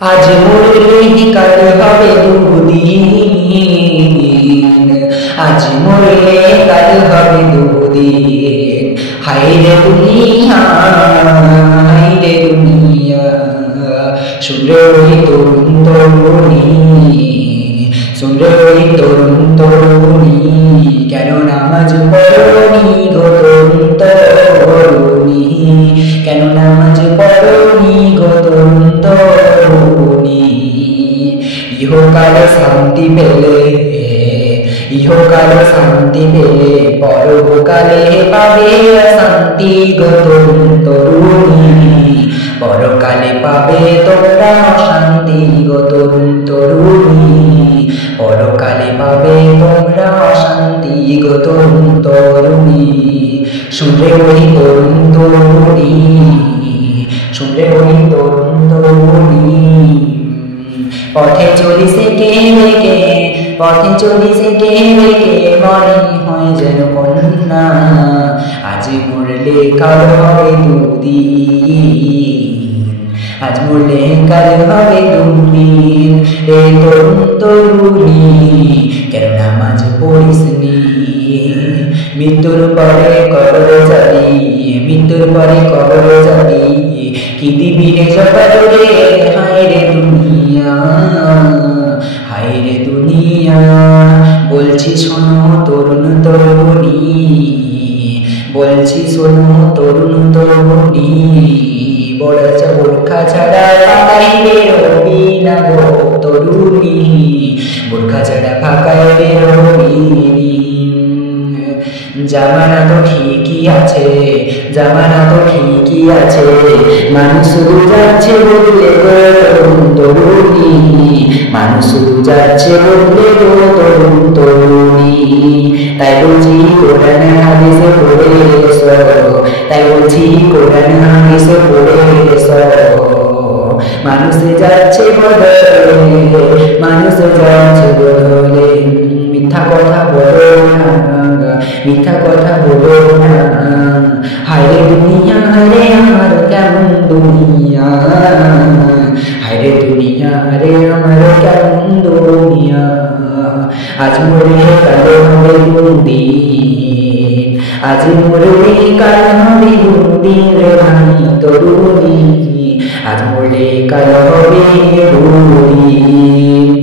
আজ মরলে কাল হবে দুদিন, আজ মরলে কাল হবে দুদিন। হায়রে দুনিয়া, হায়রে দুনিয়া, শুনরে ওই তরুণ তরুণী, শুনরে ওই তরুণ তরুণী, কেন নামাজ পড়নি গো তরুণ তরুণী, কেন নামাজ পড়নি গো তরুণ তরুণী। ইহকালে শান্তি পেলে, ইহকালে শান্তি পেলে পরকালে পাবে শান্তি গো তরুণ তরুণী, পরকালে পাবে তোমরা শান্তি গো তরুণ তরুণী, পরকালে পাবে তোমরা শান্তি গো তরুণ তরুণী। শুনরে ওই তরুণ তরুণী, শুনরে ওই তরুণ তরুণী, পথে চলিছে কে কে, পথে চলিছে কে কে, মনে হয় যেন কন্যা। আজ মরলে কাল হবে দুদিন, আজ মরলে কাল হবে দুদিন। রে তরুণ তরুণী, কেন নামাজ পড়িসনি? মৃত্যুর পরে কবর যাবি, মৃত্যুর পরে কবর যাবি, কি দিবি রে জবাব রে? হায়রে দুনিয়া, হায়রে দুনিয়া। বলছি শোনো তরুণ তরুণী, বলছি শোনো তরুণ তরুণী, বড় বোরখা ছাড়া ফাঁকায় বেরোবি না গো তরুণী, বোরখা ছাড়া ফাঁকায় বেরোবি। জামানা তো ঠিকই আছে, জামানা তো ঠিকই আছে, মানুষ শুধু যাচ্ছে বললে গো তরুণ তরুণী, মানুষ শুধু যাচ্ছে বললে গো তরুণ তরুণী। তাই বলছি কোরআন হাদিসে পড়ে এসো, তাই বলছি কোরআন হাদিসে পড়ে এসো। মানুষ যাচ্ছে বদলে, মানুষ যাচ্ছে বদলে, মিথ্যা কথা বলো না, মিথ্যা কথা বলো না। হায়রে দুনিয়া রে আমার কেমন দুনিয়া, হায়রে দুনিয়া রে আমার কেমন দুনিয়া। আজ মরলে কাল হবে দুদিন, আজ মরলে কাল হবে দুদিন রে ভাই তরুণী, আজ মরলে কাল হবে দুদিন।